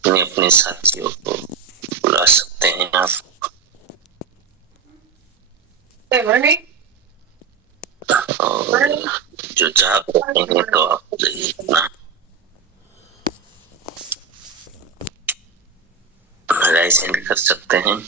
अपने अपने साथियों को बुला सकते हैं आप। और जो चाप रखेंगे तो आप इतना राय सेंड कर सकते हैं।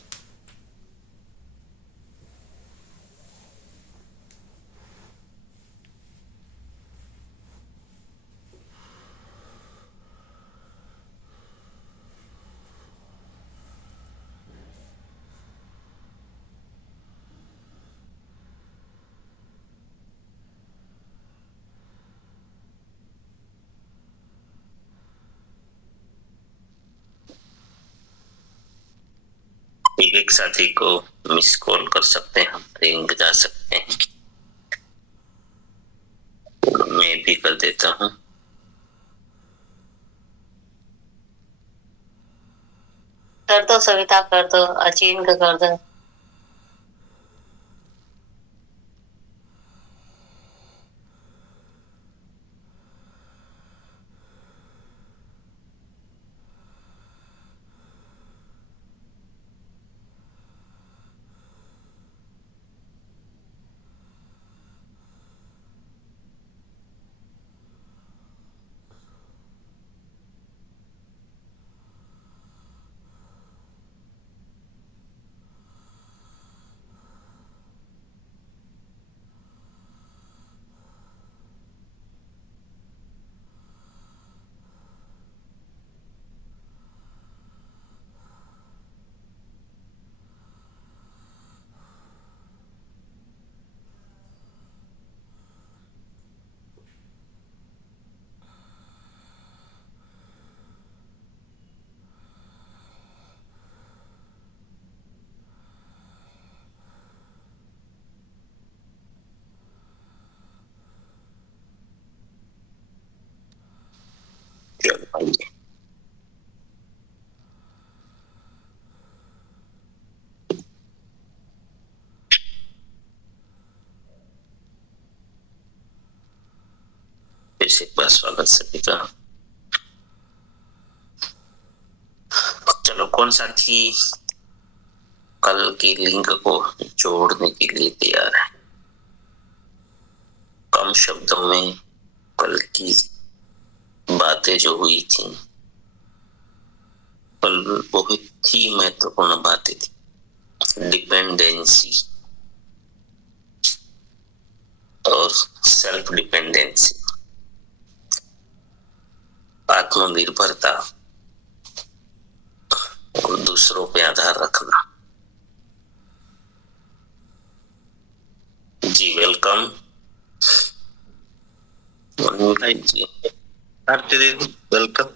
एक साथी को मिस कॉल कर सकते हैं, हम रिंग बजा सकते हैं। मैं भी कर देता हूँ। कर दो सविता, कर दो अचीन का कर दो। एक बार स्वागत सभी का। चलो, कौन साथी कल की लिंक को जोड़ने के लिए तैयार है? कम शब्दों में कल की बातें जो हुई थी, कल बहुत ही महत्वपूर्ण बातें थी। डिपेंडेंसी और सेल्फ डिपेंडेंसी, आत्मनिर्भरता और दूसरों पे आधार रखना। जी वेलकम जी, वेलकम।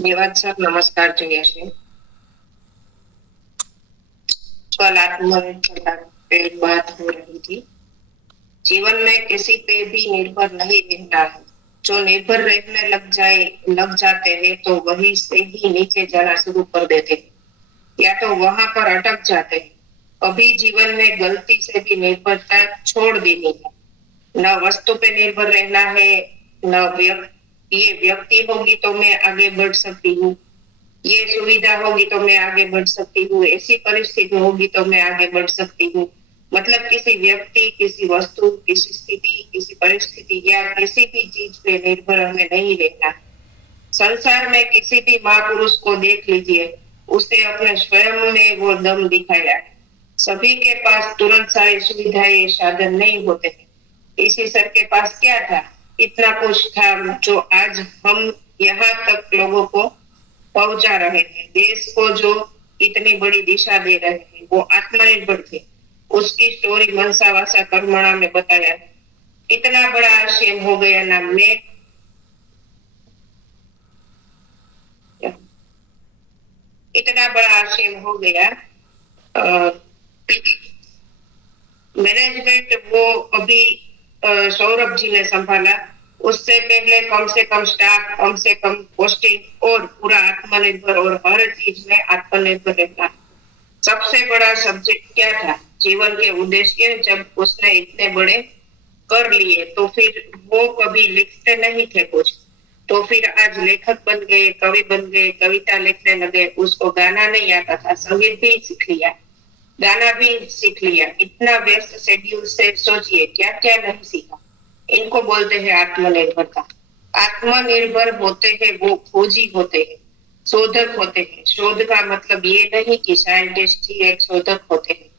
धन्यवाद सर, नमस्कार जय श्री। कल आत्मनिर्भरता पे बात हो रही थी। जीवन में किसी पे भी निर्भर नहीं रहना है। जो निर्भर रहने लग जाते हैं तो वहीं से ही नीचे जाना शुरू कर देते हैं, या तो वहां पर अटक जाते हैं। कभी जीवन में गलती से भी निर्भरता छोड़ देनी है। न वस्तु पे निर्भर रहना है, न ये व्यक्ति होगी तो मैं आगे बढ़ सकती हूँ, ये सुविधा होगी तो मैं आगे बढ़ सकती हूँ, ऐसी परिस्थिति होगी तो मैं आगे बढ़ सकती हूँ। मतलब किसी व्यक्ति, किसी वस्तु, किसी स्थिति, किसी परिस्थिति या किसी भी चीज पे निर्भर हमें नहीं रहना। संसार में किसी भी महापुरुष को देख लीजिए, उसने अपने स्वयं में वो दम दिखाया है। सभी के पास तुरंत सारी सुविधाएं, साधन नहीं होते हैं। इसी सर के पास क्या था? इतना कुछ था जो आज हम यहाँ तक लोगों को पहुंचा रहे हैं। देश को जो इतनी बड़ी दिशा दे रहे हैं, वो आत्मनिर्भर थे। उसकी स्टोरी मनसा वासा कर्मणा में बताया है। इतना बड़ा आशय हो गया ना, मैं इतना बड़ा आशय हो गया। मैनेजमेंट वो अभी सौरभ जी ने संभाला। उससे पहले कम से कम स्टाफ, कम से कम पोस्टिंग और पूरा आत्मनिर्भर और हर चीज में आत्मनिर्भर रहना। सबसे बड़ा सब्जेक्ट क्या था? जीवन के उद्देश्य जब उसने इतने बड़े कर लिए तो फिर वो कभी लिखते नहीं थे कुछ, तो फिर आज लेखक बन गए, कवि बन गए, कविता लिखने लगे। उसको गाना नहीं आता था, संगीत भी सीख लिया, गाना भी सीख लिया। इतना व्यस्त शेड्यूल से सोचिए क्या क्या नहीं सीखा। इनको बोलते हैं आत्मनिर्भरता। आत्मनिर्भर होते हैं वो खोजी होते हैं, शोधक होते हैं। शोध का मतलब ये नहीं कि साइंटिस्ट ही एक शोधक होते हैं,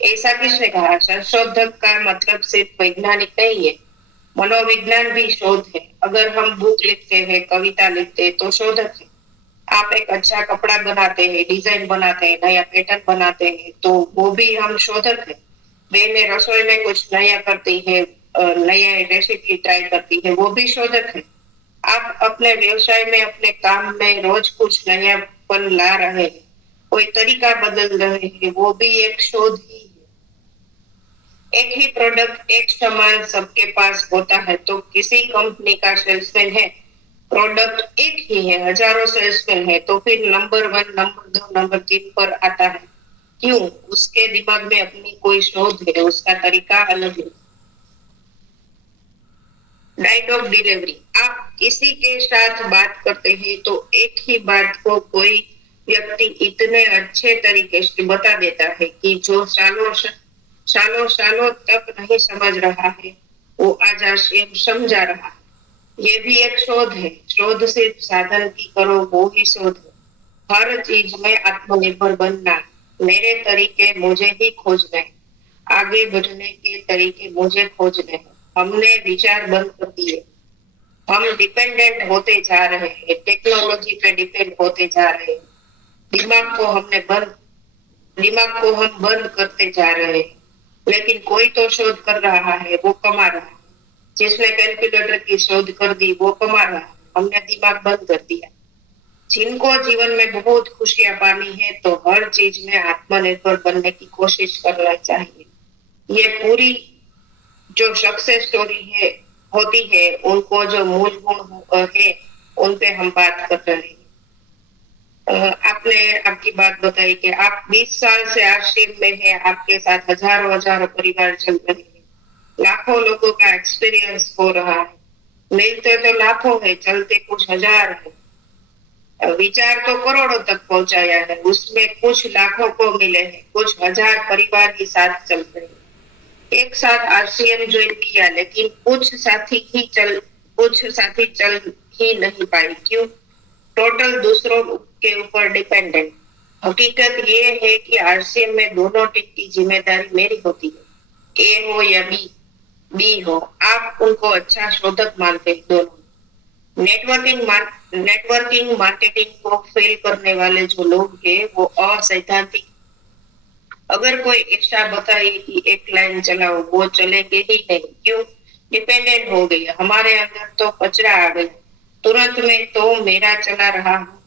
ऐसा किसने कहा? संशोधक का मतलब सिर्फ वैज्ञानिक नहीं है, मनोविज्ञान भी शोध है। अगर हम बुक लिखते हैं, कविता लिखते हैं तो शोधक है। आप एक अच्छा कपड़ा बनाते हैं, डिजाइन बनाते हैं, नया पैटर्न बनाते हैं तो वो भी हम शोधक है। बहनें रसोई में कुछ नया करती है, नया रेसिपी ट्राई करती है, वो भी शोधक है। आप अपने व्यवसाय में, अपने काम में रोज कुछ नयापन ला रहे हैं, कोई तरीका बदल रहे हैं, वो भी एक शोध ही है। एक ही प्रोडक्ट एक समान सबके पास होता है तो किसी कंपनी का सेल्समैन है, प्रोडक्ट एक ही है, हजारों सेल्समैन है, तो फिर नंबर 1, नंबर 2, नंबर 3 पर आता है। क्यों? उसके दिमाग में अपनी कोई शोध है, उसका तरीका अलग है। Right of delivery. आप किसी के साथ बात करते हैं तो एक ही बात को कोई व्यक्ति इतने अच्छे तरीके से बता देता है कि जो सालों सालों तक नहीं समझ रहा है वो आज आशय समझा रहा है। ये भी एक शोध है। शोध सिर्फ साधन की करो वो ही शोध है। हर चीज में आत्मनिर्भर बनना, मेरे तरीके मुझे ही खोजने, आगे बढ़ने के तरीके मुझे खोजने हैं। हमने विचार बंद कर दिए, हम डिपेंडेंट होते जा रहे हैं, टेक्नोलॉजी पे डिपेंड होते जा रहे हैं। दिमाग को हम बंद करते जा रहे हैं। लेकिन कोई तो शोध कर रहा है, वो कमा रहा है। जिसने कैलकुलेटर की शोध कर दी वो कमा रहा है, हमने दिमाग बंद कर दिया। जिनको जीवन में बहुत खुशियां पानी है तो हर चीज में आत्मनिर्भर बनने की कोशिश करना चाहिए। ये पूरी जो सक्सेस स्टोरी है होती है, उनको जो मूल गुण है उन पे हम बात कर रहे हैं। आपने आपकी बात बताई कि आप 20 साल से आश्रम में है, आपके साथ हजारों हजारों परिवार चल रहे हैं, लाखों लोगों का एक्सपीरियंस हो रहा है। मिलते तो लाखों है, चलते कुछ हजार है। विचार तो करोड़ों तक पहुंचाया है, उसमें कुछ लाखों को मिले हैं, कुछ हजार परिवार के साथ चल रहे हैं। एक साथ आरसीएम ज्वाइन किया, लेकिन कुछ साथी चल ही नहीं पाए। क्यों? टोटल दूसरों के ऊपर डिपेंडेंट। हकीकत ये है कि आरसीएम में दोनों टीम की जिम्मेदारी मेरी होती है, ए हो या बी हो। आप उनको अच्छा शोधक मानते हैं दोनों। नेटवर्किंग मार्केटिंग को फेल करने वाले जो लोग हैं वो असैद्धांतिक। अगर कोई ऐसा बताए कि एक लाइन चलाओ, वो चलेंगे ही नहीं। क्यों? डिपेंडेंट हो गई। हमारे अंदर तो कचरा आ गया, तुरंत में तो मेरा चला रहा हूँ,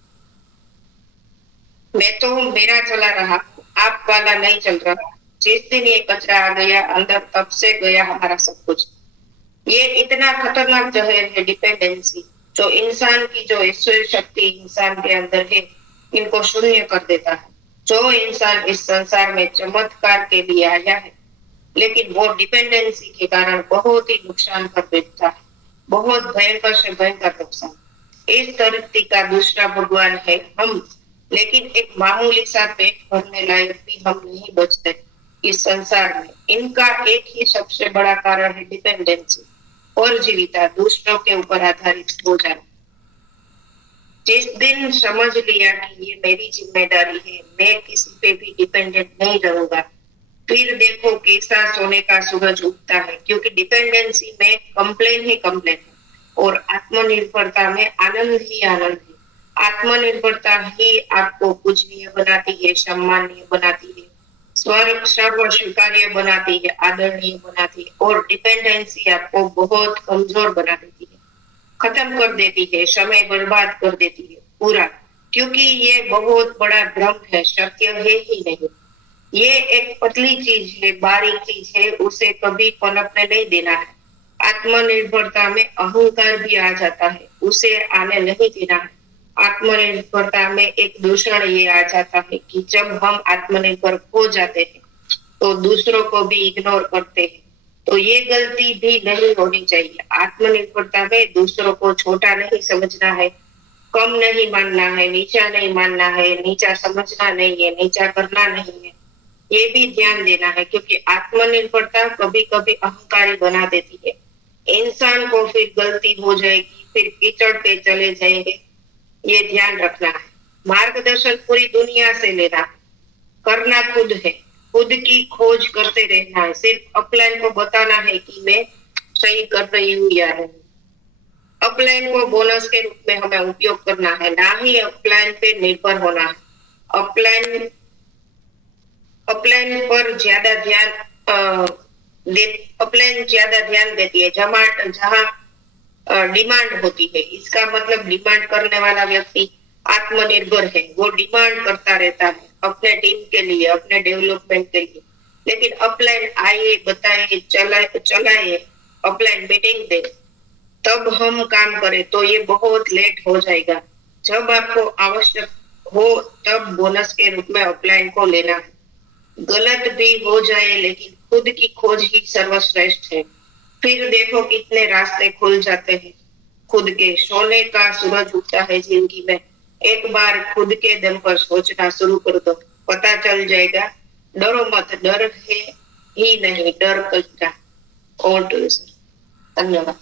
मैं तो मेरा चला रहा हूँ, आप वाला नहीं चल रहा। जिस दिन ये कचरा आ गया अंदर, तब से गया हमारा सब कुछ। ये इतना खतरनाक जहर है डिपेंडेंसी, जो इंसान की जो ईश्वरीय शक्ति इंसान के अंदर है, इनको शून्य कर देता है। जो इंसान इस संसार में चमत्कार के लिए आया है, लेकिन वो डिपेंडेंसी के कारण बहुत ही नुकसान कर देता है, बहुत भयंकर से भयंकर नुकसान। इस धरती का दूसरा भगवान है हम, लेकिन एक मामूली सा पेट भरने लायक भी हम नहीं बचते इस संसार में। इनका एक ही सबसे बड़ा कारण है डिपेंडेंसी और जीविता, दूसरों के ऊपर आधारित हो जाना। जिस दिन समझ लिया कि ये मेरी जिम्मेदारी है, मैं किसी पे भी डिपेंडेंट नहीं रहूंगा, फिर देखो कैसा सोने का सूरज उगता है। क्योंकि डिपेंडेंसी में कंप्लेन ही कंप्लेन है और आत्मनिर्भरता में आनंद ही आनंद है। आत्मनिर्भरता ही आपको पूजनीय बनाती है, सम्माननीय बनाती है, सर्व स्वीकार्य बनाती है, आदरणीय बनाती है। और डिपेंडेंसी आपको बहुत कमजोर बना देती है, खत्म कर देती है, समय बर्बाद कर देती है पूरा। क्योंकि ये बहुत बड़ा भ्रम है, सत्य है ही नहीं। ये एक पतली चीज है, बारीक चीज है, उसे कभी पनपने नहीं देना है। आत्मनिर्भरता में अहंकार भी आ जाता है, उसे आने नहीं देना है। आत्मनिर्भरता में एक दूषण ये आ जाता है कि जब हम आत्मनिर्भर हो जाते हैं तो दूसरों को भी इग्नोर करते हैं। तो ये गलती भी नहीं होनी चाहिए। आत्मनिर्भरता में दूसरों को छोटा नहीं समझना है, कम नहीं मानना है, नीचा नहीं मानना है, नीचा समझना नहीं है, नीचा करना नहीं है, ये भी ध्यान देना है। क्योंकि आत्मनिर्भरता कभी कभी अहंकारी बना देती है इंसान को। फिर गलती हो जाएगी, फिर कीचड़ पे चले जाएंगे, ये ध्यान रखना है। मार्गदर्शन पूरी दुनिया से लेना है, करना खुद है, खुद की खोज करते रहना है। सिर्फ अपलाइन को बताना है कि मैं सही कर रही हूँ या नहीं। अपलाइन को बोनस के रूप में हमें उपयोग करना है, ना ही अपलाइन पे निर्भर होना है। अपलाइन अपलाइन पर ज्यादा ध्यान अपलाइन ज्यादा ध्यान देती है जहाँ डिमांड होती है। इसका मतलब डिमांड करने वाला व्यक्ति आत्मनिर्भर है, वो डिमांड करता रहता है अपने टीम के लिए, अपने डेवलपमेंट के लिए। लेकिन अपलाइन आए, बताए, चलाए, अपलाइन मीटिंग दे, तब हम काम करें तो ये बहुत लेट हो जाएगा। जब आपको आवश्यक हो तब बोनस के रूप में अपलाइन को लेना है। गलत भी हो जाए लेकिन खुद की खोज ही सर्वश्रेष्ठ है। फिर देखो कितने रास्ते खुल जाते हैं। खुद के सोने का सूरज उगता है जिंदगी में। एक बार खुद के दम पर सोचना शुरू कर दो, पता चल जाएगा। डरो मत, डर है ही नहीं, डर करेगा। और धन्यवाद।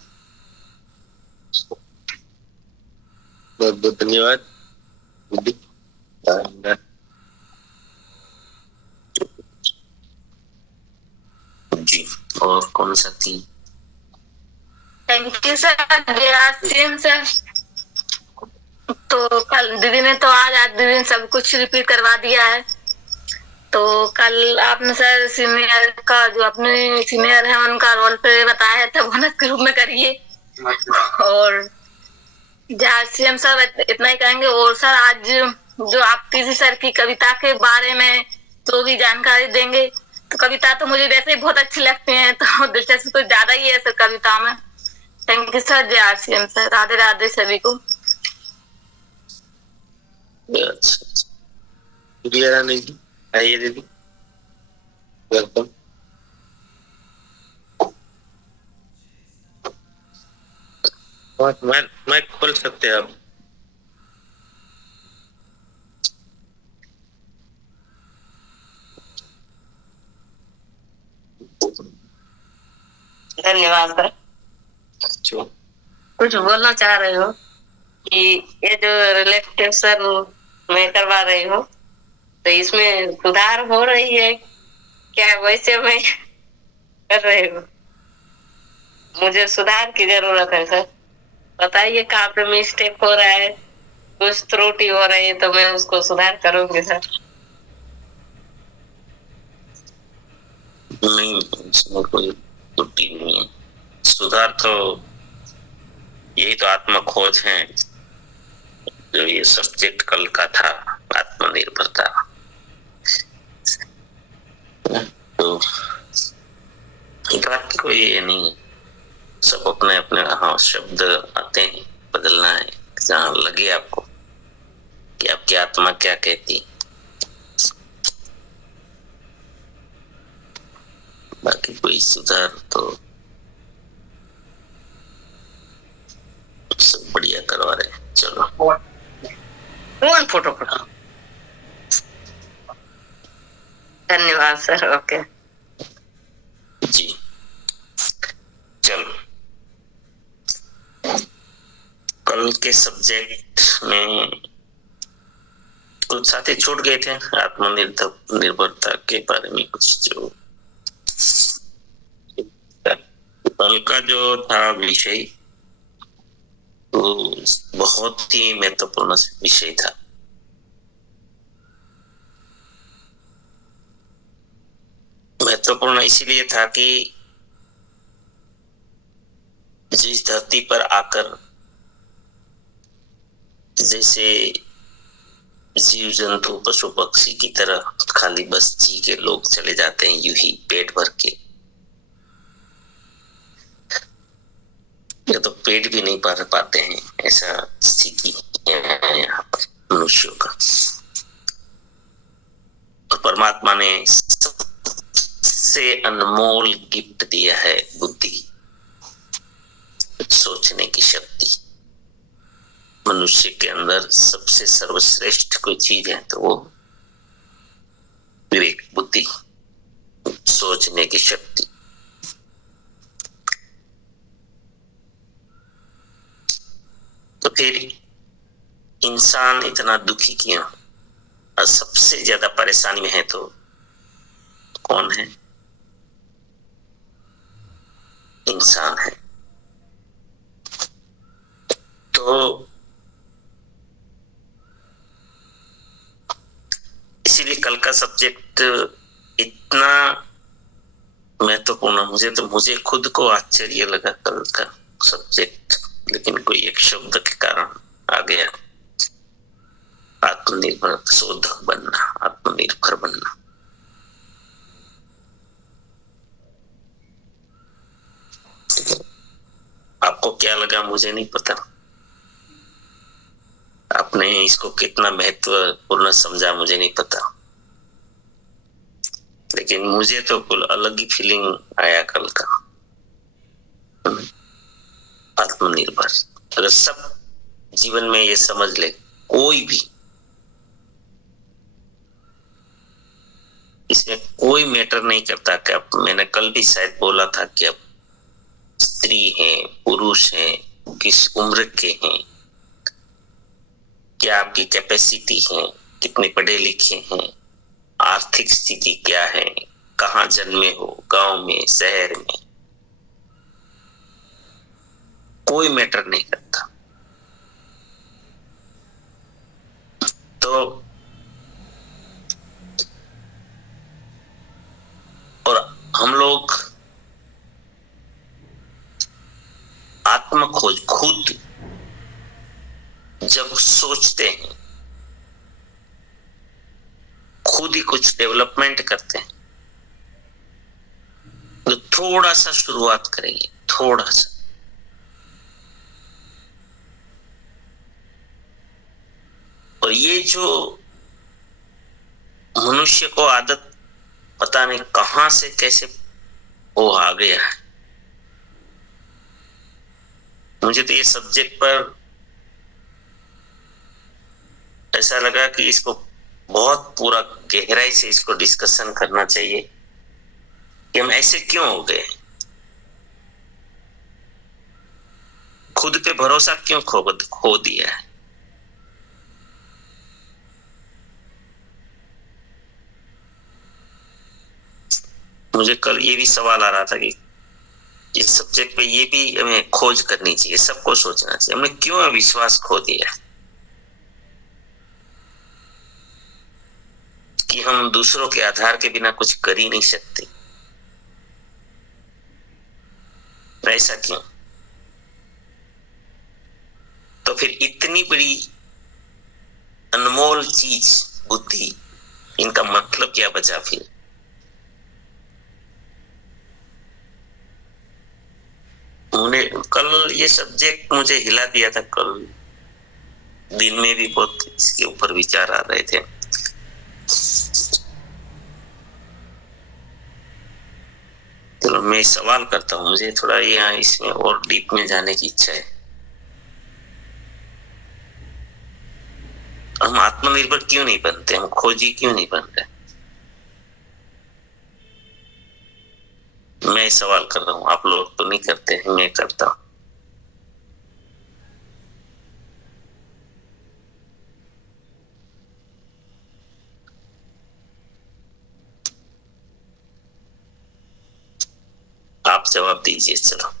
बहुत बहुत धन्यवाद। जी, और कौन सा थी? Thank you sir. तो कल दीदी ने तो आज दीदी ने सब कुछ रिपीट करवा दिया है। तो कल आपने सर सीनियर का जो अपने सीनियर है उनका रोल पे बताया है, तो बोनस के रूप में करिए। और सीएम सर इतना ही कहेंगे। और सर आज जो आप किसी सर की कविता के बारे में जो भी जानकारी देंगे, तो कविता तो मुझे वैसे ही बहुत अच्छी लगती है, तो दिलचस्पी तो ज्यादा ही है सर कविता में। Thank you sir. जय सीएम सर। राधे राधे सभी को। आइए दीदी, वेलकम। मैं खोल सकते हैं आप? धन्यवाद सर। कुछ बोलना चाह रहे हो कि ये जो रिलेटिव सर मैं करवा रही हूँ, तो इसमें सुधार हो रही है क्या? वैसे मैं कर रही हूँ, मुझे सुधार की जरूरत है सर। बताइए कहाँ पे मिस्टेक हो रहा है, कुछ त्रुटि हो रही है तो मैं उसको सुधार करूंगी सर। नहीं, इसमें कोई त्रुटि नहीं है। सुधार तो यही तो आत्म खोज है, जो ये सब्जेक्ट कल का था, आत्मनिर्भरता। तो बात की कोई ये नहीं है। सब अपने अपने शब्द आते हैं, बदलना है जहाँ लगे आपको कि आपकी आत्मा क्या कहती। बाकी कोई सुधार तो सब बढ़िया करवा रहे। चलो फोटो धन्यवाद सर। ओके जी, चलो। कल के सब्जेक्ट में कुछ साथी छूट गए थे, आत्मनिर्भरता के बारे में कुछ। जो कल का जो था विषय, तो बहुत ही महत्वपूर्ण विषय था। महत्वपूर्ण इसीलिए था कि जिस धरती पर आकर जैसे जीव जंतु पशु पक्षी की तरह खाली बस जी के लोग चले जाते हैं, यूं ही पेट भर के, या तो पेट भी नहीं भर पाते हैं, ऐसा स्थिति है यहाँ पर मनुष्यों का। और परमात्मा ने सबसे अनमोल गिफ्ट दिया है बुद्धि, सोचने की शक्ति। मनुष्य के अंदर सबसे सर्वश्रेष्ठ कोई चीज है तो वो विवेक, बुद्धि, सोचने की शक्ति। तो फिर इंसान इतना दुखी क्यों और सबसे ज्यादा परेशानी में है तो कौन है? इंसान है। तो इसीलिए कल का सब्जेक्ट इतना महत्वपूर्ण, मुझे खुद को आश्चर्य लगा कल का सब्जेक्ट, लेकिन कोई एक शब्द के कारण आ गया। आत्मनिर्भर शोधक बनना, आत्मनिर्भर बनना। आपको क्या लगा मुझे नहीं पता, आपने इसको कितना महत्वपूर्ण समझा मुझे नहीं पता, लेकिन मुझे तो कुल अलग ही फीलिंग आया कल का। आत्मनिर्भर, अगर सब जीवन में ये समझ ले, कोई भी, इसमें कोई मैटर नहीं करता कि अब, मैंने कल भी शायद बोला था कि अब स्त्री हैं, पुरुष हैं, किस उम्र के हैं, क्या आपकी कैपेसिटी है, कितने पढ़े लिखे हैं, आर्थिक स्थिति क्या है, कहाँ जन्मे हो, गांव में, शहर में, कोई मैटर नहीं करता। तो और हम लोग आत्म खोज खुद जब सोचते हैं, खुद ही कुछ डेवलपमेंट करते हैं, तो थोड़ा सा शुरुआत करेंगे, थोड़ा सा, और ये जो मनुष्य को आदत पता नहीं कहां से कैसे वो आ गया है। मुझे तो ये सब्जेक्ट पर ऐसा लगा कि इसको बहुत पूरा गहराई से इसको डिस्कशन करना चाहिए कि हम ऐसे क्यों हो गए, खुद पे भरोसा क्यों खो दिया है। मुझे कल ये भी सवाल आ रहा था कि इस सब्जेक्ट पे ये भी हमें खोज करनी चाहिए, सबको सोचना चाहिए, हमने क्यों विश्वास खो दिया कि हम दूसरों के आधार के बिना कुछ कर ही नहीं सकते। ऐसा क्यों? तो फिर इतनी बड़ी अनमोल चीज बुद्धि, इनका मतलब क्या बचा फिर? कल ये सब्जेक्ट मुझे हिला दिया था, कल दिन में भी बहुत इसके ऊपर विचार आ रहे थे। चलो मैं सवाल करता हूँ, मुझे थोड़ा यहाँ इसमें और डीप में जाने की इच्छा है। हम आत्मनिर्भर क्यों नहीं बनते, हम खोजी क्यों नहीं बन रहे? मैं सवाल कर रहा हूँ, आप लोग तो नहीं करते हैं, मैं करता हूँ। आप जवाब दीजिए। चलो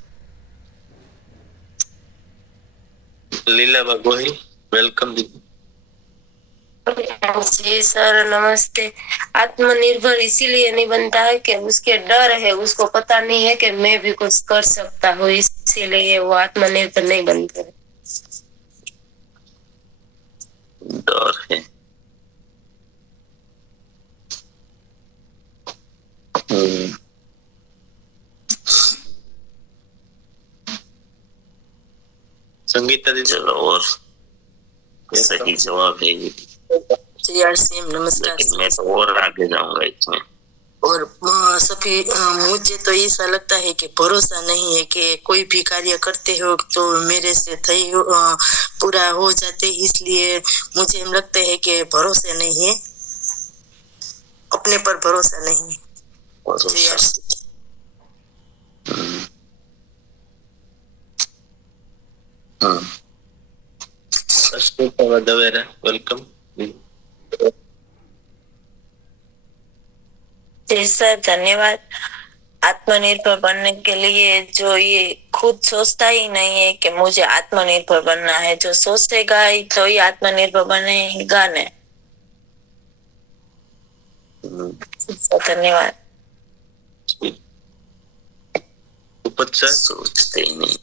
लीला बगोही, वेलकम दीदी। जी सर नमस्ते। आत्मनिर्भर इसीलिए नहीं बनता है कि उसके डर है, उसको पता नहीं है कि मैं भी कुछ कर सकता हूँ, इसीलिए वो आत्मनिर्भर नहीं बनता है। डर है। संगीता दी, चलो और सही जवाब है ये। जी आरसीएम नमस्कार। लेकिन मैं तो और आगे जाऊंगा इसमें। और सफेद भी मुझे तो ऐसा लगता है कि भरोसा नहीं है कि कोई भी कार्य करते हो तो मेरे से पूरा हो जाते, इसलिए मुझे लगता है कि भरोसा नहीं है, अपने पर भरोसा नहीं है। वेलकम। जी सर, धन्यवाद। आत्मनिर्भर बनने के लिए जो ये खुद सोचता ही नहीं है कि मुझे आत्मनिर्भर बनना है, जो सोचेगा ही तो ही आत्मनिर्भर बनेगा ने। धन्यवाद। सोचते ही नहीं।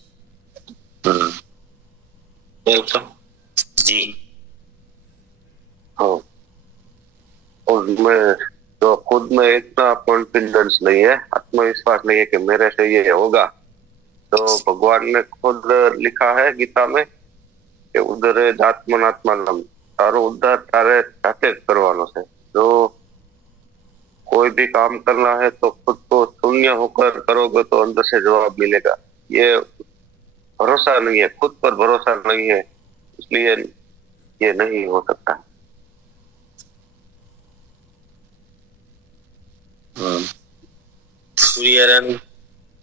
वेलकम जी। हाँ, और मैं तो खुद में इतना कॉन्फिडेंस नहीं है, आत्मविश्वास नहीं है कि मेरे से ये होगा। तो भगवान ने खुद लिखा है गीता में कि उधरे आत्मनात्मानम, तारो उद्धार तारे जाते करवानो से। जो कोई भी काम करना है तो खुद को शून्य होकर करोगे तो अंदर से जवाब मिलेगा। ये भरोसा नहीं है, खुद पर भरोसा नहीं है, इसलिए ये नहीं हो सकता।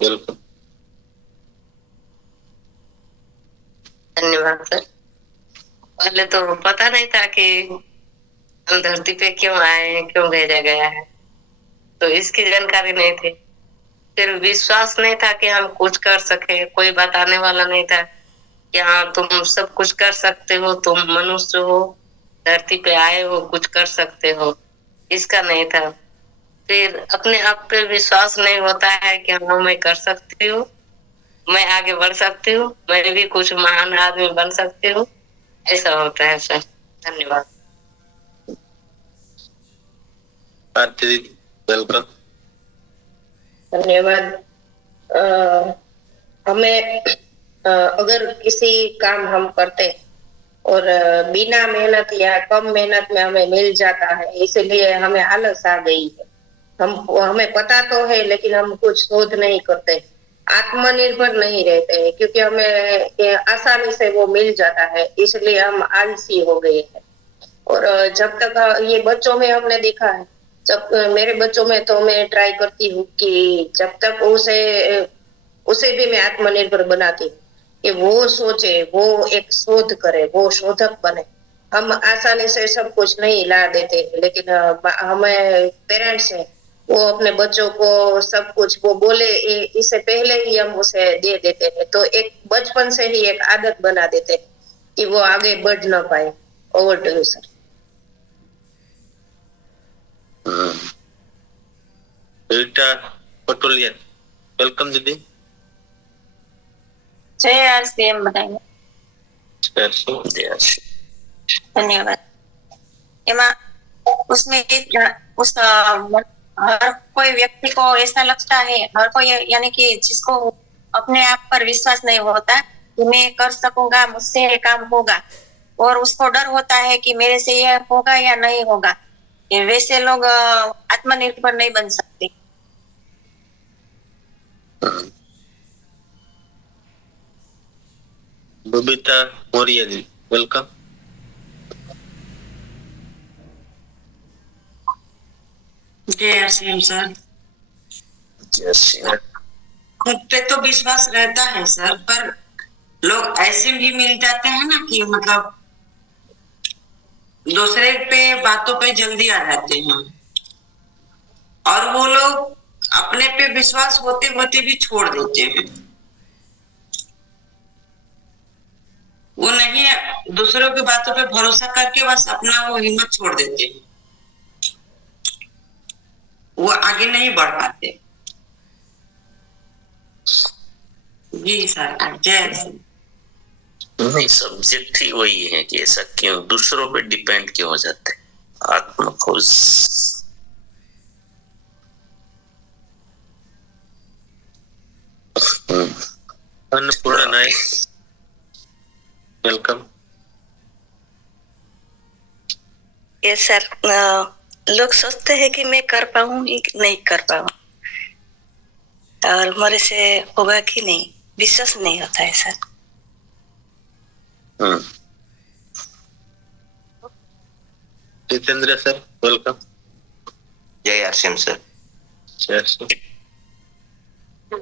वेलकम। धन्यवाद सर। पहले तो पता नहीं था कि हम धरती पे क्यों आए हैं, क्यों भेजा गया है, तो इसकी जानकारी नहीं थी। फिर विश्वास नहीं था कि हम कुछ कर सके, कोई बताने वाला नहीं था कि हाँ तुम सब कुछ कर सकते हो, तुम मनुष्य हो, धरती पे आए हो, कुछ कर सकते हो, इसका नहीं था। फिर अपने आप पे विश्वास नहीं होता है कि हाँ मैं कर सकती हूँ, मैं आगे बढ़ सकती हूँ, मैं भी कुछ महान आदमी बन सकती हूँ, ऐसा होता है सर। धन्यवाद। वेलकम। धन्यवाद। हमें अगर किसी काम हम करते और बिना मेहनत या कम मेहनत में हमें मिल जाता है, इसलिए हमें आलस आ गई है। हमें पता तो है लेकिन हम कुछ शोध नहीं करते, आत्मनिर्भर नहीं रहते हैं, क्योंकि हमें आसानी से वो मिल जाता है, इसलिए हम आलसी हो गए हैं। और जब तक ये बच्चों में हमने देखा है, जब मेरे बच्चों में तो मैं ट्राई करती हूँ कि जब तक उसे भी मैं आत्मनिर्भर बनाती हूँ कि वो सोचे, वो एक शोध करे, वो शोधक बने। हम आसानी से सब कुछ नहीं ला देते, लेकिन हमें पेरेंट्स हैं, वो अपने बच्चों को सब कुछ वो बोले इससे पहले ही हम उसे दे देते हैं, तो एक बचपन से ही एक आदत बना देते हैं कि वो आगे बढ़ ना पाए। Over to you sir. Rita Patolia, welcome दीदी। जय आरसीएम बताएंगे। धन्यवाद। उसमें उस हर कोई व्यक्ति को ऐसा लगता है, हर कोई यानी कि जिसको अपने आप पर विश्वास नहीं होता कि मैं कर सकूंगा, मुझसे ये काम होगा, और उसको डर होता है कि मेरे से ये होगा या नहीं होगा, वैसे लोग आत्मनिर्भर नहीं बन सकते। बबीता मौर्य जी, वेलकम। जय श्री सर। जय श्री। खुद पे तो विश्वास रहता है सर, पर लोग ऐसे भी मिल जाते हैं ना कि मतलब दूसरे पे बातों पे जल्दी आ जाते हैं, और वो लोग अपने पे विश्वास होते होते भी छोड़ देते हैं। वो नहीं दूसरों की बातों पे भरोसा करके बस अपना वो हिम्मत छोड़ देते हैं, वो आगे नहीं बढ़ पाते। जी सर। जय। नहीं, सब्जेक्ट ही वही है कि ऐसा क्यों दूसरों पे डिपेंड क्यों हो जाते हैं। आत्मखोज अन्नपूर्णा नायक, वेलकम। ये सर, लोग सोचते हैं कि मैं कर पाऊंगी कि नहीं कर पाऊंगी, और हमारे से होगा कि नहीं, विश्वास नहीं होता है सर। Jitendra sir, welcome. जय आरसीएम सर। जय सर।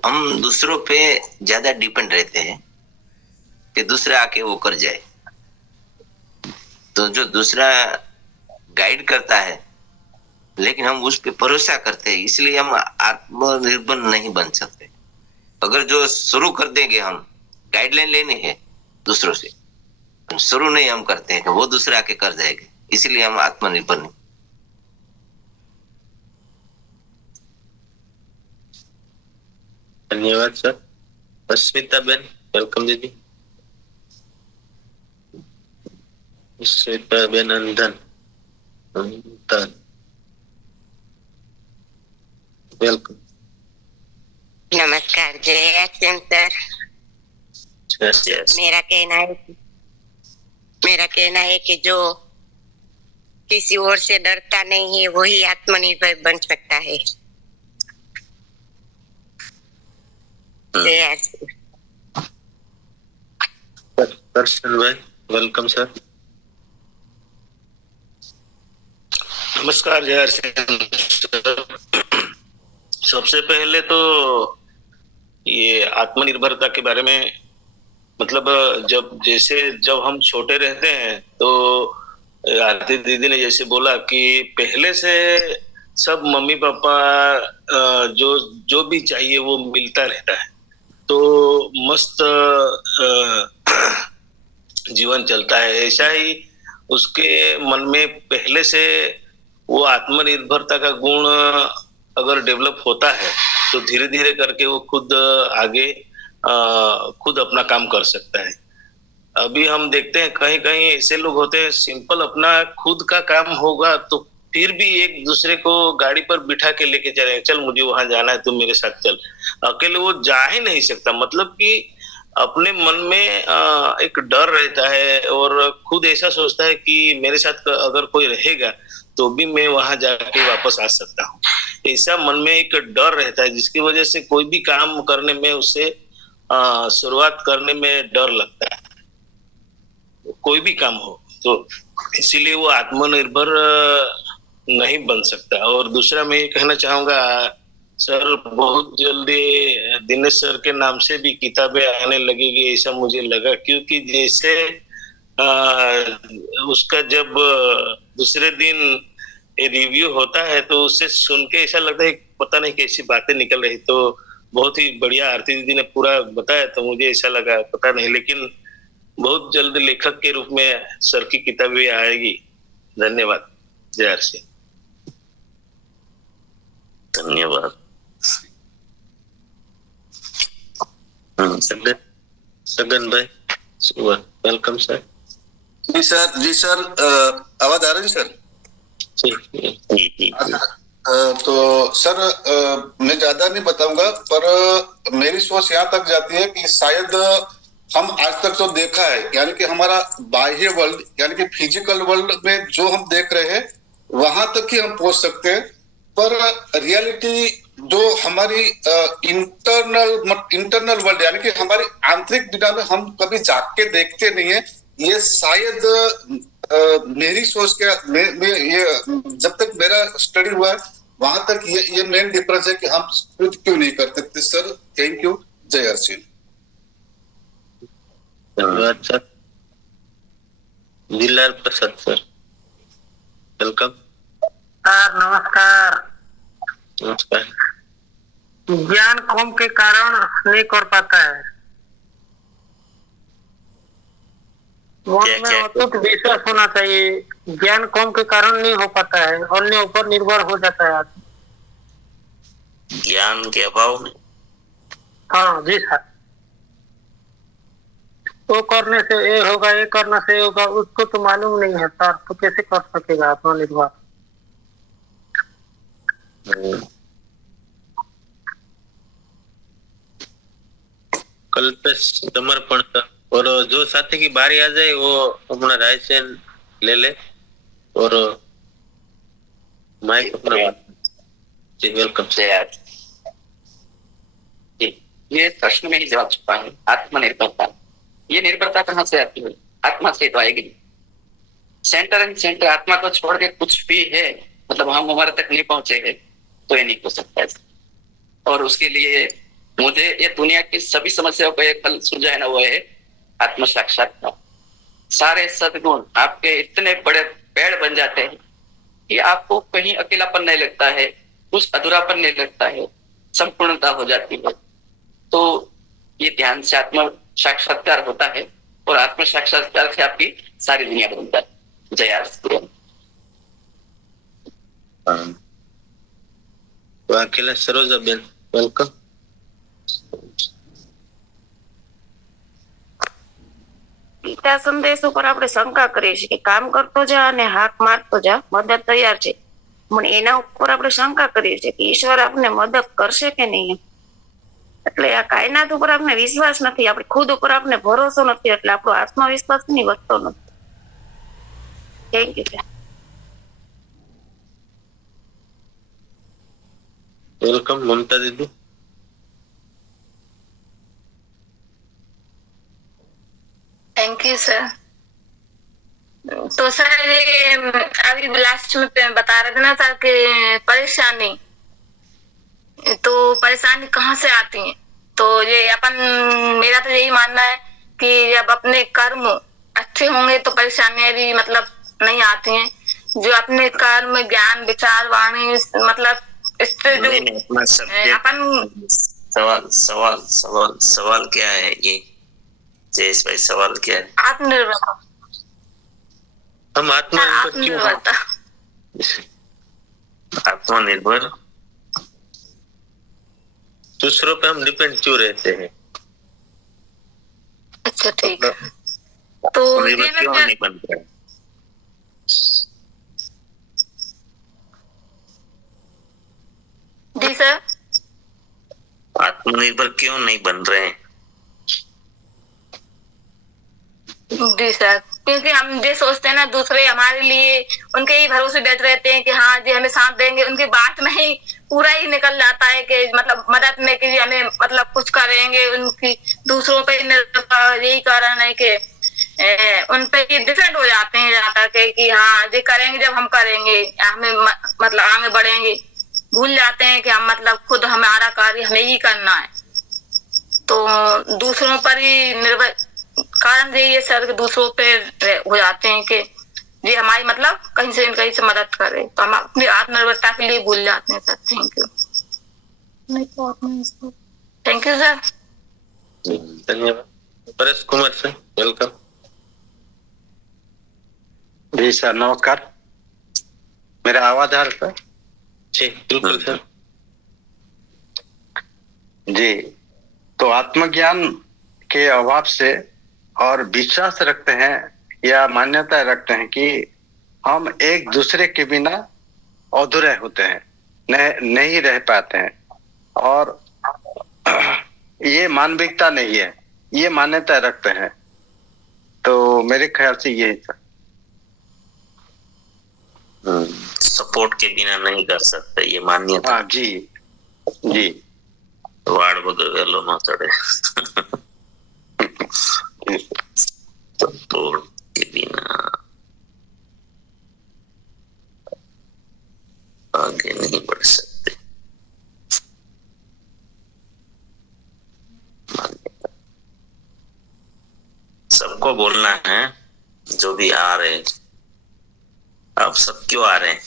हम दूसरों पे ज्यादा डिपेंड रहते हैं कि दूसरा आके वो कर जाए, तो जो दूसरा गाइड करता है लेकिन हम उस पे भरोसा करते हैं, इसलिए हम आत्मनिर्भर नहीं बन सकते। अगर जो शुरू कर देंगे, हम गाइडलाइन लेनी है दूसरों से, शुरू नहीं हम करते हैं कि वो दूसरा आके कर जाएंगे, इसलिए हम आत्मनिर्भर नहीं। धन्यवाद सर। अस्मिता बेन, वेलकम दीदी। अस्मिता बेन अंधन, वेलकम। नमस्कार, जय आरसीएम सर। मेरा कहना है कि जो किसी और से डरता नहीं है वही आत्मनिर्भर बन सकता है। जय आरसीएम। दर्शन भाई, वेलकम सर। नमस्कार, जय आरसीएम। सबसे पहले तो ये आत्मनिर्भरता के बारे में, मतलब जब हम छोटे रहते हैं तो आरती दीदी ने जैसे बोला कि पहले से सब मम्मी पापा जो भी चाहिए वो मिलता रहता है, तो मस्त जीवन चलता है। ऐसा ही उसके मन में पहले से वो आत्मनिर्भरता का गुण अगर डेवलप होता है तो धीरे धीरे करके वो खुद आगे खुद अपना काम कर सकता है। अभी हम देखते हैं कहीं कहीं ऐसे लोग होते हैं, सिंपल अपना खुद का काम होगा तो फिर भी एक दूसरे को गाड़ी पर बिठा के लेके चले, चल मुझे वहां जाना है, तुम मेरे साथ चल। अकेले वो जा ही नहीं सकता, मतलब कि अपने मन में एक डर रहता है और खुद ऐसा सोचता है कि मेरे साथ अगर कोई रहेगा तो भी मैं वहां जाके वापस आ सकता हूँ। ऐसा मन में एक डर रहता है जिसकी वजह से कोई भी काम करने में उसे शुरुआत करने में डर लगता है, कोई भी काम हो। तो इसीलिए वो आत्मनिर्भर नहीं बन सकता। और दूसरा मैं ये कहना चाहूंगा सर, बहुत जल्दी दिनेश सर के नाम से भी किताबें आने लगेगी ऐसा मुझे लगा, क्योंकि जैसे उसका जब दूसरे दिन रिव्यू होता है तो उससे सुन के ऐसा लगता है पता नहीं कैसी बातें निकल रही। तो बहुत ही बढ़िया आरती दीदी ने पूरा बताया, तो मुझे ऐसा लगा पता नहीं, लेकिन बहुत जल्द लेखक के रूप में सर की किताबें आएगी। धन्यवाद। जय आरसी। धन्यवाद। सगन भाई, वेलकम सर। जी सर, आवाज आ रही है सर? तो सर मैं ज्यादा नहीं बताऊंगा, पर मेरी सोच यहाँ तक जाती है कि शायद हम आज तक तो देखा है, यानी कि हमारा बाह्य वर्ल्ड यानी कि फिजिकल वर्ल्ड में जो हम देख रहे हैं वहां तक ही हम पहुंच सकते हैं, पर रियलिटी जो हमारी इंटरनल वर्ल्ड यानी कि हमारी आंतरिक दुनिया में हम कभी जाग के देखते नहीं है। ये शायद मेरी सोच के ये जब तक मेरा स्टडी हुआ है वहां तक ये मेन डिफरेंस है कि हम खुद क्यों नहीं करते। Sir thank you. जय अर्चिन। धन्यवाद सर। दिलार प्रसाद सर, वेलकम। सर नमस्कार। नमस्कार। ज्ञान कौम के कारण नहीं कर पाता है, में अटूट विश्वास होना चाहिए। ज्ञान कौम के कारण नहीं हो पाता है, अन्य ऊपर निर्भर हो जाता है आदमी। ज्ञान के अभाव में। हाँ जी सर, वो करने से ये होगा, ये करने से होगा, उसको तो मालूम नहीं है सर, तो कैसे कर सकेगा आत्मनिर्भर। कल्पेश समर्पण सर, और जो साथी की बारी आ जाए वो अपना राइसेन ले ले और माइक अपना। जी वेलकम। ये प्रश्न में ही जवाब छुपा है, आत्मनिर्भरता। ये निर्भरता कहाँ से आती है? आत्मा से तो आएगी। सेंटर एंड सेंटर आत्मा को छोड़ के कुछ भी है, मतलब हम हमारे तक नहीं पहुंचे हैं, तो ये नहीं हो सकता है। और उसके लिए मुझे ये दुनिया की सभी समस्याओं का एक हल सुझाना हुआ है आत्म साक्षात्कार। सारे सद्गुण आपके इतने बड़े पेड़ बन जाते हैं कि आपको कहीं अकेलापन नहीं लगता है, कुछ अधूरापन नहीं लगता है, संपूर्णता हो जाती है। तो ये ध्यान से आत्म साक्षात्कार होता है और आत्म साक्षात्कार से आपकी सारी दुनिया बदल जाती है। जय आस्ते। वाकेला सरोजाबेन, वेलकम। ગીતા સંદેશ ઉપર આપણે શંકા કરીએ છીએ કે કામ કરતો જા અને હાક મારતો જા, મદદ તૈયાર છે, પણ એના ઉપર આપણે શંકા કરીએ છીએ કે ઈશ્વર આપને મદદ કરશે કે નહીં. એટલે આ કાયનાત ઉપર આપણે વિશ્વાસ નથી, આપણે ખુદ ઉપર આપણે ભરોસો નથી, એટલે આપણો આત્મવિશ્વાસ ની વધતો નથી. Thank you. वेलकम ममता दीदी। Thank you sir. तो सर ये अभी लास्ट में बता रहे थे ना सर कि परेशानी, तो परेशानी कहाँ से आती है? तो ये अपन, मेरा तो यही मानना है कि जब अपने कर्म अच्छे होंगे तो परेशानियां भी मतलब नहीं आती हैं। जो अपने कर्म, ज्ञान, विचार, वाणी, मतलब इससे जो अपन सवाल क्या है ये जयेश भाई, सवाल क्या है? आत्मनिर्भरता। हम आत्मनिर्भरता आत्मनिर्भर दूसरों पे हम डिपेंड क्यों रहते हैं? अच्छा ठीक है। तो ये क्यों नहीं बन रहा है? जी सर, आत्मनिर्भर क्यों नहीं बन रहे हैं? जी सर, क्योंकि हम ये सोचते हैं ना दूसरे हमारे लिए उनके ही भरोसे बैठ रहते हैं कि हाँ जी हमें साथ देंगे, उनकी बात में ही पूरा ही निकल जाता है कि मतलब मदद में कि हमें मतलब कुछ करेंगे, उनकी दूसरों पे यही कारण है कि उन पे डिपेंड हो जाते हैं ज्यादा कि हाँ ये करेंगे, जब हम करेंगे हमें मतलब आगे बढ़ेंगे, भूल जाते हैं कि हम मतलब खुद हमारा कार्य हमें ही करना है। तो दूसरों पर ही निर्भर, कारण यही है सर कि दूसरों पे हो जाते हैं कि ये हमारी मतलब कहीं से मदद करे, तो हम अपनी आत्मनिर्भरता के लिए भूल जाते हैं sir. Thank you. Thank you sir. धन्यवाद। Paresh Kumar sir, welcome. जी सर, नमस्कार। मेरा आवाज आ रहा है? जी बिल्कुल सर। जी, तो आत्मज्ञान के अभाव से और विश्वास रखते हैं या मान्यता रखते हैं कि हम एक दूसरे के बिना अधूरे होते हैं, नहीं रह पाते हैं, और ये मानविकता नहीं है, ये मान्यता रखते हैं। तो मेरे ख्याल से ये सपोर्ट के बिना नहीं कर सकते, ये मान्यता। हाँ जी जी। वार्ड बदलो ना चढ़े सपोर्ट के बिना आगे नहीं बढ़ सकते। सबको बोलना है, जो भी आ रहे हैं, आप सब क्यों आ रहे हैं?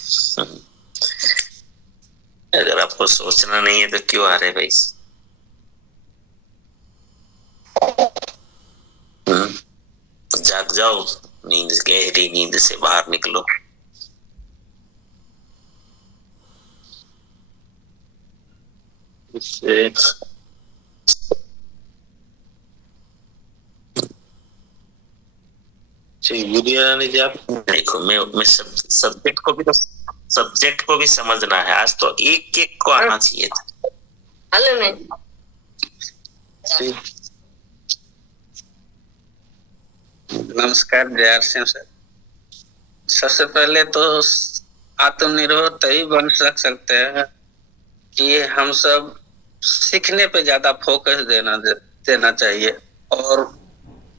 अगर आपको सोचना नहीं है तो क्यों आ रहे भाई? जाग जाओ, नींद, गहरी नींद से बाहर निकलो। इससे आप देखो, मैं सब्जेक्ट को भी समझना है। आज तो एक एक को आना चाहिए था। हेलो में नमस्कार, जय सिंह सर। सबसे पहले तो आत्मनिर्भर तभी बन सकते हैं कि हम सब सीखने पे ज्यादा फोकस देना चाहिए और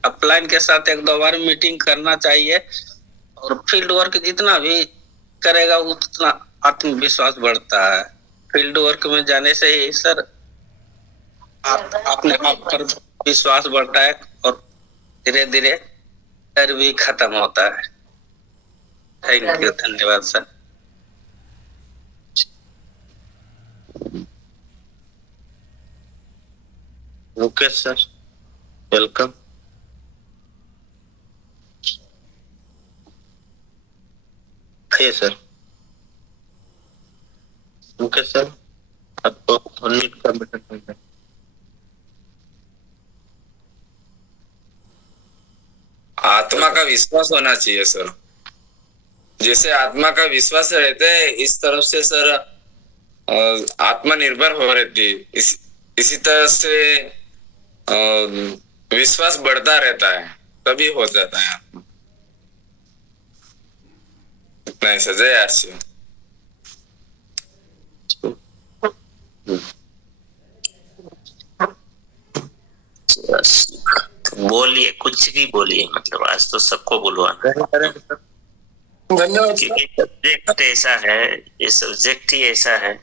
अपलाइन के साथ 1-2 बार मीटिंग करना चाहिए और फील्ड वर्क जितना भी करेगा उतना आत्मविश्वास बढ़ता है। फील्ड वर्क में जाने से ही सर अपने आप पर विश्वास बढ़ता है और धीरे धीरे डर भी खत्म होता है। थैंक यू, धन्यवाद सर। Mukesh sir, welcome. आइए सर। मुकेश सर, आपको अनम्यूट का बटन दबाना है। आत्मा का विश्वास होना चाहिए सर। जैसे आत्मा का विश्वास रहता है इस तरफ से सर आत्मनिर्भर हो रहती है। इसी तरह से विश्वास बढ़ता रहता है, तभी हो जाता है आत्मा। इतना ही सर। जय आरसी। बोलिए, कुछ भी बोलिए, मतलब आज तो सबको बुलवाना। धन्यवाद। क्योंकि सब्जेक्ट ऐसा है, ये सब्जेक्ट ही ऐसा है,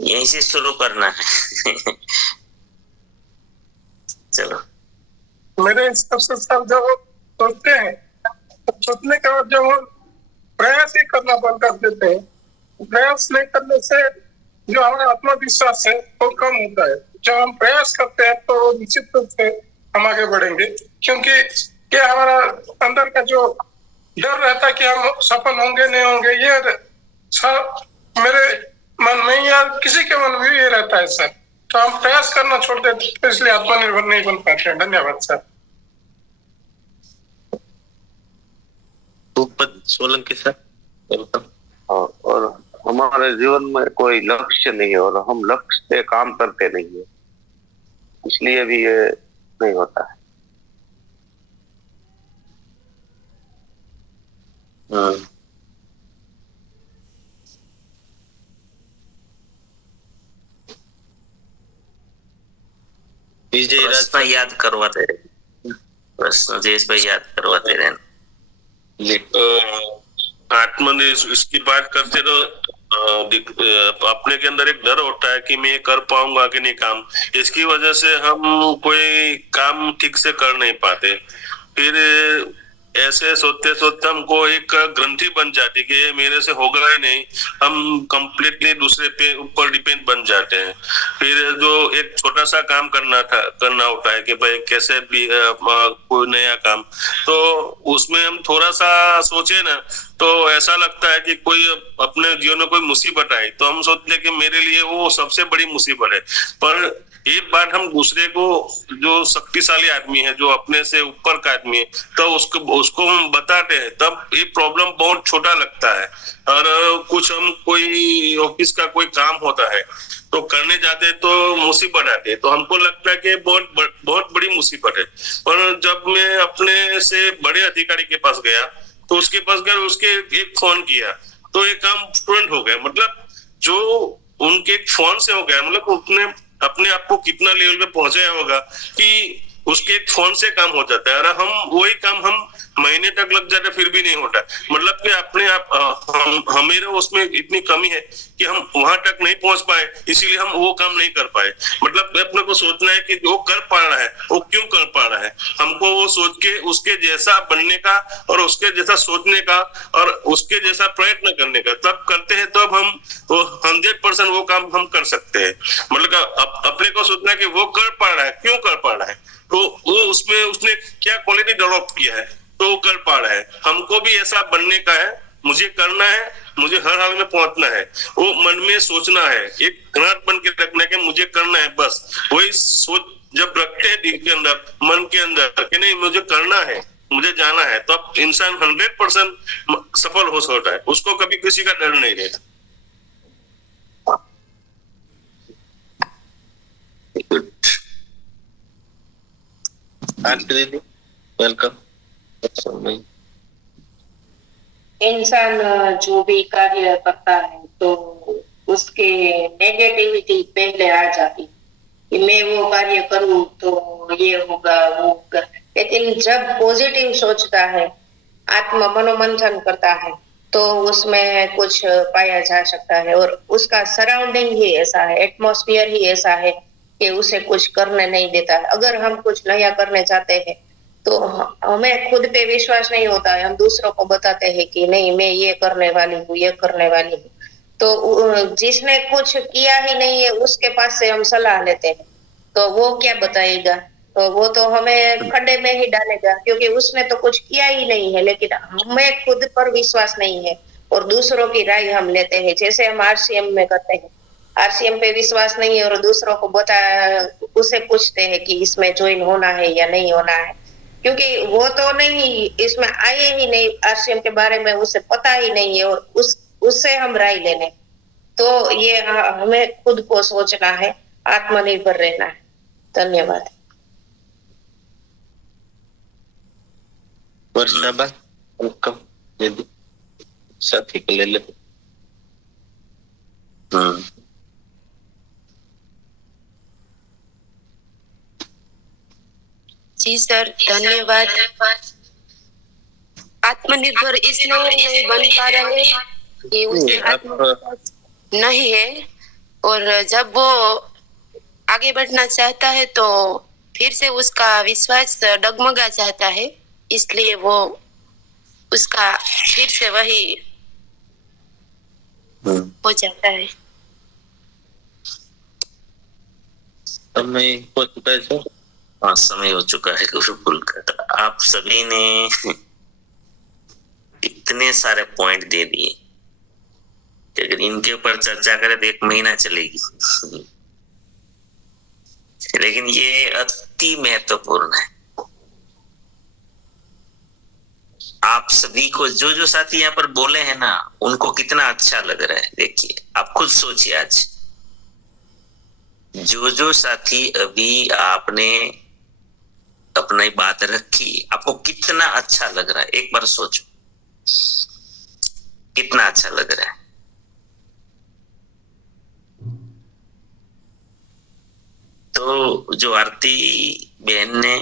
यहीं से शुरू करना है। चलो। मेरे हिसाब से सब जब सोचते हैं तो सोचने के बाद जब हम प्रयास ही करना बंद कर देते हैं, प्रयास नहीं करने से जो हमारा आत्मविश्वास है वो कम होता है। जब हम प्रयास करते हैं तो निश्चित रूप से हम आगे बढ़ेंगे, क्योंकि क्या हमारा अंदर का जो डर रहता है कि हम सफल होंगे नहीं होंगे, ये सब मेरे मन में या किसी के मन में ये रहता है सर। तो हम प्रयास करना छोड़ देते तो इसलिए आत्मनिर्भर नहीं बन पाते हैं। धन्यवाद सर। Solanki sir, welcome. और हमारे जीवन में कोई लक्ष्य नहीं है और हम लक्ष्य पे काम करते नहीं है, इसलिए भी ये नहीं होता है। प्रश्न याद करवाते रहे, प्रश्न जयेश भाई याद करवाते रहे। आत्मनि इसकी बात करते तो अपने के अंदर एक डर होता है कि मैं कर पाऊंगा कि नहीं काम। इसकी वजह से हम कोई काम ठीक से कर नहीं पाते। फिर ऐसे सोचते सोचते हमको एक ग्रंथि बन जाती कि ये मेरे से होगा ही नहीं, हम कंप्लीटली दूसरे पे ऊपर डिपेंड बन जाते हैं। फिर जो एक छोटा सा काम करना होता है कि भाई कैसे भी कोई नया काम, तो उसमें हम थोड़ा सा सोचे ना तो ऐसा लगता है कि कोई अपने जीवन में कोई मुसीबत आई तो हम सोचते हैं कि मेरे लिए वो सबसे बड़ी मुसीबत है। पर एक बार हम दूसरे को, जो शक्तिशाली आदमी है, जो अपने से ऊपर का आदमी है, तो उसको हम बताते हैं तब ये प्रॉब्लम बहुत छोटा लगता है। और कुछ हम कोई ऑफिस का कोई काम होता है तो करने जाते हैं तो मुसीबत आती है, तो हमको लगता है कि बहुत बड़ी मुसीबत है। पर जब मैं अपने से बड़े अधिकारी के पास गया तो उसके पास गया, उसके एक फोन किया तो ये काम तुरंत हो गया। मतलब जो उनके फोन से हो गया, मतलब उसने अपने आप को कितना लेवल पे पहुंचाया होगा कि उसके एक फोन से काम हो जाता है। और हम वही काम हम महीने तक लग जाते फिर भी नहीं होता। मतलब कि अपने आप हमें उसमें इतनी कमी है कि हम वहां तक नहीं पहुंच पाए, इसीलिए हम वो काम नहीं कर पाए। मतलब अपने को सोचना है कि वो कर पा रहा है, वो क्यों कर पा रहा है। हमको वो सोच के उसके जैसा बनने का और उसके जैसा सोचने का और उसके जैसा प्रयत्न करने का, तब करते हैं तब हम वो 100% वो काम हम कर सकते हैं। मतलब अपने को सोचना है कि वो कर पा रहा है, क्यों कर पा रहा है, तो वो उसमें उसने क्या क्वालिटी डेवलप किया है तो वो कर पा रहा है। हमको भी ऐसा बनने का है, मुझे करना है, मुझे हर हाल में पहुंचना है। वो मन में सोचना है, एक घनाट बन के रखना है कि मुझे करना है। बस वही सोच जब रखते हैं दिल के अंदर, मन के अंदर कि नहीं मुझे करना है, मुझे जाना है, तो अब इंसान 100% सफल हो सकता है। उसको कभी किसी का डर नहीं रहता। वेलकम। इंसान जो भी कार्य करता है तो उसके नेगेटिविटी पहले आ जाती कि मैं वो कार्य करूं तो ये होगा वो होगा। लेकिन जब पॉजिटिव सोचता है, आत्म मनोमंथन करता है, तो उसमें कुछ पाया जा सकता है। और उसका सराउंडिंग ही ऐसा है, एटमॉस्फेयर ही ऐसा है कि उसे कुछ करने नहीं देता है। अगर हम कुछ नया करने जाते हैं तो हमें खुद पे विश्वास नहीं होता है, हम दूसरों को बताते हैं कि नहीं मैं ये करने वाली हूँ, ये करने वाली हूँ। तो जिसने कुछ किया ही नहीं है उसके पास से हम सलाह लेते हैं, तो वो क्या बताएगा? तो वो तो हमें खड्डे में ही डालेगा, क्योंकि उसने तो कुछ किया ही नहीं है। लेकिन हमें खुद पर विश्वास नहीं है और दूसरों की राय हम लेते हैं, जैसे हम आरसीएम में करते हैं। आरसीएम पे विश्वास नहीं है और दूसरों को उसे पूछते हैं कि इसमें ज्वाइन होना है या नहीं होना है, क्योंकि वो तो नहीं, इसमें आए ही नहीं, आरसीएम के बारे में उसे पता ही नहीं है और उससे हम राय लेने। तो ये हमें खुद को सोचना है, आत्मनिर्भर रहना है। धन्यवाद। साथी को ले ले। जी सर, धन्यवाद। आत्मनिर्भर इसलिए नहीं बन पा रहे कि उसमें आत्मविश्वास नहीं है, और जब वो आगे बढ़ना चाहता है तो फिर से उसका विश्वास डगमगा जाता है, इसलिए वो उसका फिर से वही हो जाता है। समय हो चुका है सर? हाँ, समय हो चुका है गुरुकुल का। तो आप सभी ने इतने सारे पॉइंट दे दिए कि अगर इनके ऊपर चर्चा करें तो 1 महीना चलेगी। लेकिन ये अति महत्वपूर्ण है। आप सभी को जो साथी यहाँ पर बोले हैं ना, उनको कितना अच्छा लग रहा है। देखिए, आप खुद सोचिए, आज जो साथी अभी आपने अपनी बात रखी, आपको कितना अच्छा लग रहा है। एक बार सोचो, कितना अच्छा लग रहा है। तो जो आरती बहन ने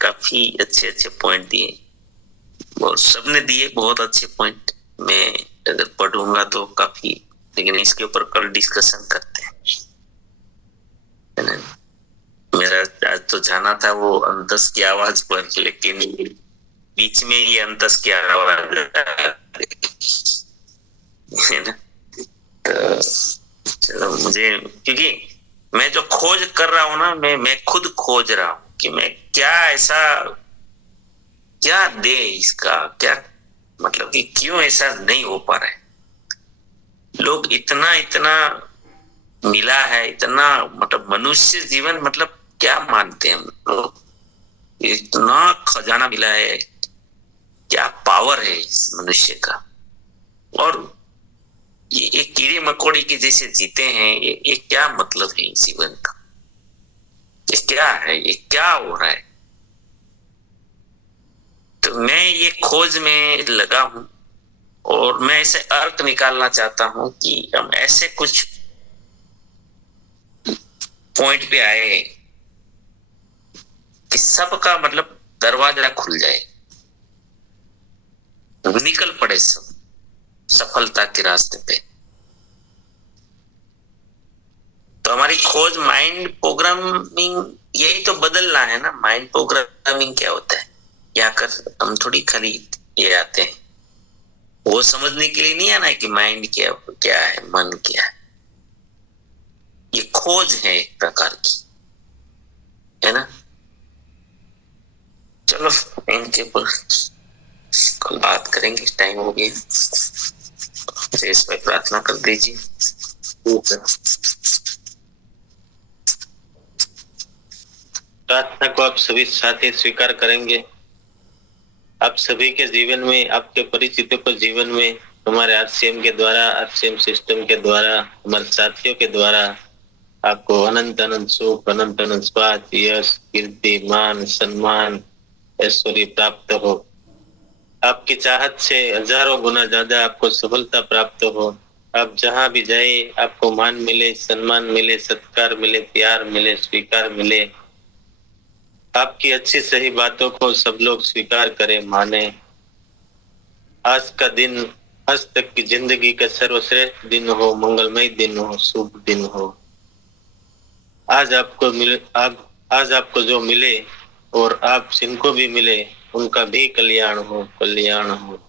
काफी अच्छे पॉइंट दिए और सबने दिए बहुत अच्छे पॉइंट। मैं अगर पढ़ूंगा तो काफी, लेकिन इसके ऊपर कल डिस्कशन करते हैं, है ना। मेरा आज तो जाना था वो अंतस की आवाज पर, लेकिन बीच में ये अंतस की आवाज है ना। तो चलो, मुझे, क्योंकि मैं जो खोज कर रहा हूँ ना, मैं खुद खोज रहा हूँ कि मैं क्या ऐसा क्या दे इसका, क्या मतलब कि क्यों ऐसा नहीं हो पा रहा है। लोग इतना मिला है, इतना मतलब मनुष्य जीवन मतलब क्या मानते हैं हम लोग, इतना खजाना मिला है, क्या पावर है इस मनुष्य का। और ये कीड़े मकोड़े के जैसे जीते हैं, ये क्या मतलब है इस जीवन का, ये क्या है, ये क्या हो रहा है। तो मैं ये खोज में लगा हूं और मैं ऐसे अर्थ निकालना चाहता हूं कि हम ऐसे कुछ पॉइंट पे आए कि सबका मतलब दरवाजा खुल जाए, निकल पड़े सब सफलता के रास्ते पे। तो हमारी खोज माइंड प्रोग्रामिंग, यही तो बदलना है ना। माइंड प्रोग्रामिंग क्या होता है, क्या कर हम थोड़ी खरीद ये आते हैं, वो समझने के लिए नहीं आना है कि माइंड क्या है, मन क्या है। ये खोज है एक प्रकार की, है ना। चलो, इनके ऊपर कल बात करेंगे, टाइम हो गया। शेष में प्रार्थना कर दीजिए। प्रार्थना को आप सभी साथी स्वीकार करेंगे। आप सभी के जीवन में, आपके परिचितों के जीवन में, हमारे आरसीएम के द्वारा, आरसीएम सिस्टम के द्वारा, हमारे साथियों के द्वारा आपको अनंत अनंत सुख, अनंत अनंत स्वास्थ्य, यश, कीर्ति, मान, सम्मान, ऐश्वर्य प्राप्त हो। आपकी चाहत से हजारों गुना ज्यादा आपको सफलता प्राप्त हो। आप जहां भी जाए आपको मान मिले, सम्मान मिले, सत्कार मिले, प्यार मिले, स्वीकार मिले। आपकी अच्छी सही बातों को सब लोग स्वीकार करें, माने। आज का दिन, आज तक की जिंदगी का सर्वश्रेष्ठ दिन हो, मंगलमय दिन हो, शुभ दिन हो। आज आपको मिले, आज आपको जो मिले और आप जिनको भी मिले उनका भी कल्याण हो, कल्याण हो।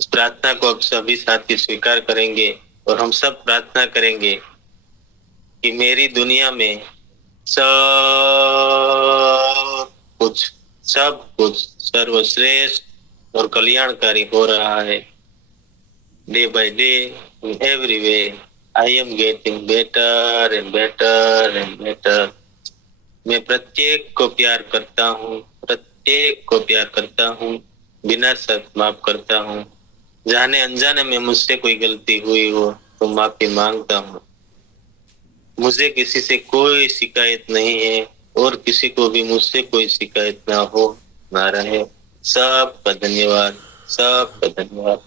इस प्रार्थना को अब सभी साथी स्वीकार करेंगे और हम सब प्रार्थना करेंगे कि मेरी दुनिया में सब कुछ सर्वश्रेष्ठ और कल्याणकारी हो रहा है। Day by day every way I am getting better and better and better. मैं प्रत्येक को प्यार करता हूँ, प्रत्येक को प्यार करता हूँ, बिना शर्त माफ करता हूँ। जाने अनजाने में मुझसे कोई गलती हुई हो तो माफी मांगता हूँ। मुझे किसी से कोई शिकायत नहीं है और किसी को भी मुझसे कोई शिकायत ना हो, ना रहे। सबका धन्यवाद, सबका धन्यवाद।